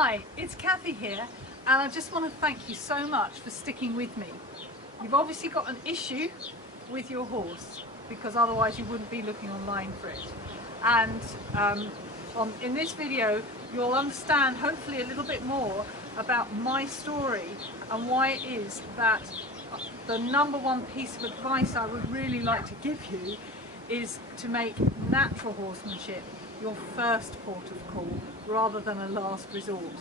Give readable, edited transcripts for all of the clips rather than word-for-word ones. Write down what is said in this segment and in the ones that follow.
Hi, it's Cathy here, and I just want to thank you so much for sticking with me. You've obviously got an issue with your horse, because otherwise you wouldn't be looking online for it. And in this video you'll understand hopefully a little bit more about my story and why it is that the number one piece of advice I would really like to give you is to make natural horsemanship your first port of call rather than a last resort.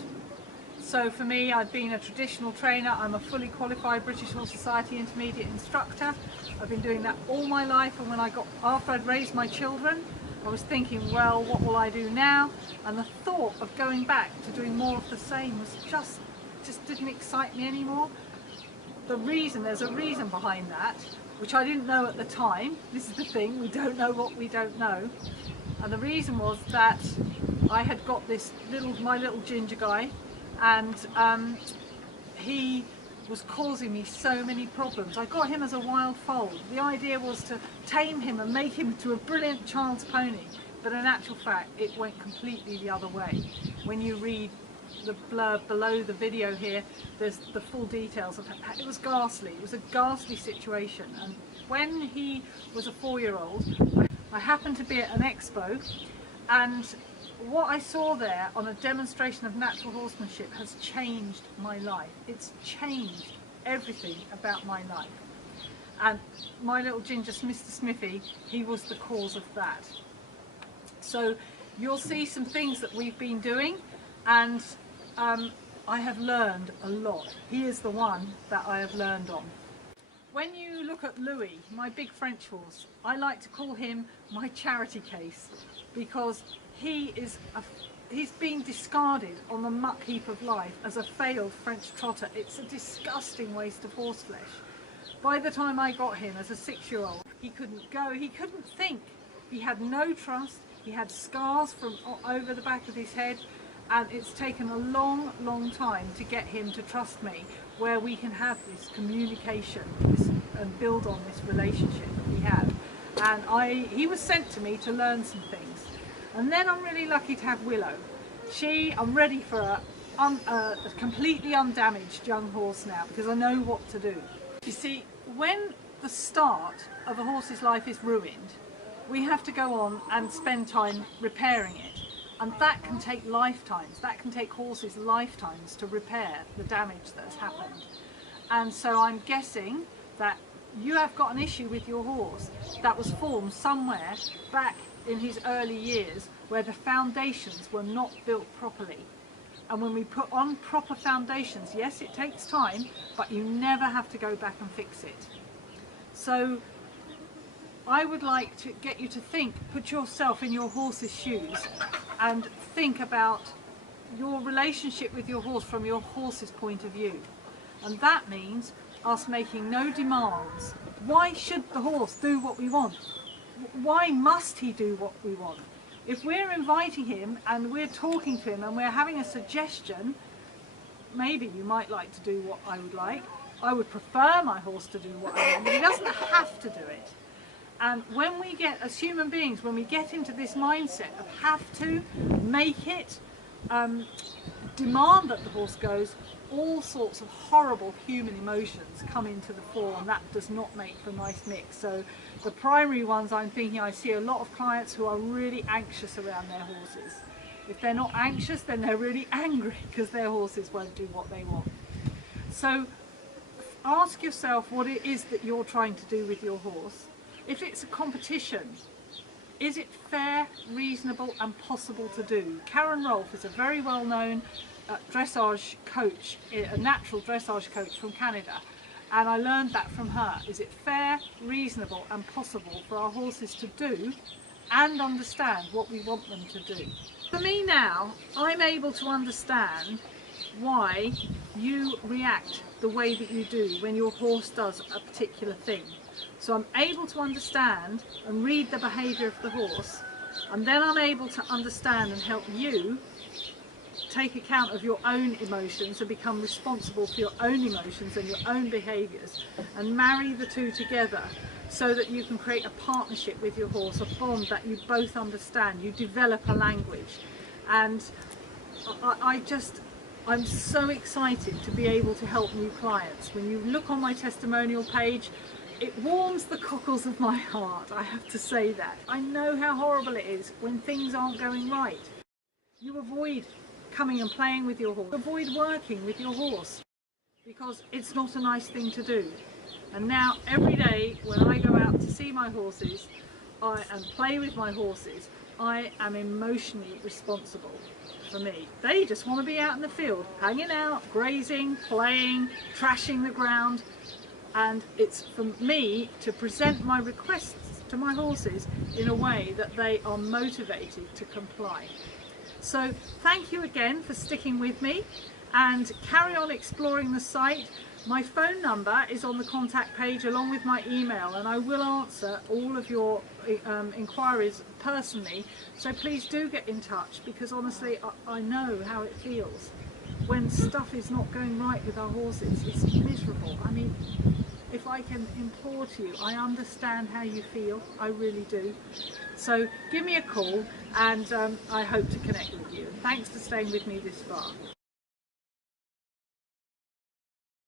So for me, I've been a traditional trainer. I'm a fully qualified British Horse Society intermediate instructor. I've been doing that all my life, and after I'd raised my children, I was thinking, well, what will I do now? And the thought of going back to doing more of the same was just didn't excite me anymore. There's a reason behind that, which I didn't know at the time. This is the thing, we don't know what we don't know. And the reason was that I had got my little ginger guy, and he was causing me so many problems. I got him as a wild foal. The idea was to tame him and make him to a brilliant child's pony, but in actual fact it went completely the other way. When you read the blurb below the video here, there's the full details of it. It was ghastly. It was a ghastly situation. And when he was a 4-year-old, I happened to be at an expo, and what I saw there on a demonstration of natural horsemanship has changed my life. It's changed everything about my life. And my little ginger, Mr. Smithy, he was the cause of that. So you'll see some things that we've been doing, and I have learned a lot. He is the one that I have learned on. When you look at Louis, my big French horse, I like to call him my charity case, because he's been discarded on the muck heap of life as a failed French trotter. It's a disgusting waste of horse flesh. By the time I got him as a 6-year-old, he couldn't go, he couldn't think, he had no trust, he had scars from over the back of his head, and it's taken a long time to get him to trust me, where we can have this communication and build on this relationship that we have. And he was sent to me to learn some things. And then I'm really lucky to have Willow. I'm ready for a completely undamaged young horse now, because I know what to do. You see, when the start of a horse's life is ruined, we have to go on and spend time repairing it. And that can take lifetimes. That can take horses lifetimes to repair the damage that has happened. And so I'm guessing that you have got an issue with your horse that was formed somewhere back in his early years, where the foundations were not built properly. And when we put on proper foundations, yes, it takes time, but you never have to go back and fix it. So I would like to get you to put yourself in your horse's shoes and think about your relationship with your horse from your horse's point of view. And that means us making no demands. Why should the horse do what we want? Why must he do what we want? If we're inviting him and we're talking to him and we're having a suggestion, maybe you might like to do what I would like. I would prefer my horse to do what I want, but he doesn't have to do it. And when we get, as human beings, when we get into this mindset of have to, make it, demand that the horse goes, all sorts of horrible human emotions come into the fore, and that does not make for a nice mix. So the primary ones, I'm thinking, I see a lot of clients who are really anxious around their horses. If they're not anxious, then they're really angry because their horses won't do what they want. So ask yourself what it is that you're trying to do with your horse. If it's a competition, is it fair, reasonable and possible to do? Karen Rolfe is a very well-known dressage coach, a natural dressage coach from Canada, and I learned that from her. Is it fair, reasonable and possible for our horses to do and understand what we want them to do? For me now, I'm able to understand why you react the way that you do when your horse does a particular thing. So I'm able to understand and read the behaviour of the horse, and then I'm able to understand and help you take account of your own emotions and become responsible for your own emotions and your own behaviours, and marry the two together so that you can create a partnership with your horse, a bond that you both understand. You develop a language, and I'm so excited to be able to help new clients. When you look on my testimonial page, it warms the cockles of my heart, I have to say that. I know how horrible it is when things aren't going right. You avoid coming and playing with your horse, avoid working with your horse, because it's not a nice thing to do. And now every day when I go out to see my horses and play with my horses, I am emotionally responsible for me. They just want to be out in the field, hanging out, grazing, playing, trashing the ground, and it's for me to present my requests to my horses in a way that they are motivated to comply. So thank you again for sticking with me, and carry on exploring the site. My phone number is on the contact page along with my email, and I will answer all of your inquiries personally, so please do get in touch, because honestly I know how it feels when stuff is not going right with our horses. It's miserable. I mean, if I can implore to you, I understand how you feel, I really do. So give me a call, and I hope to connect with you. Thanks for staying with me this far.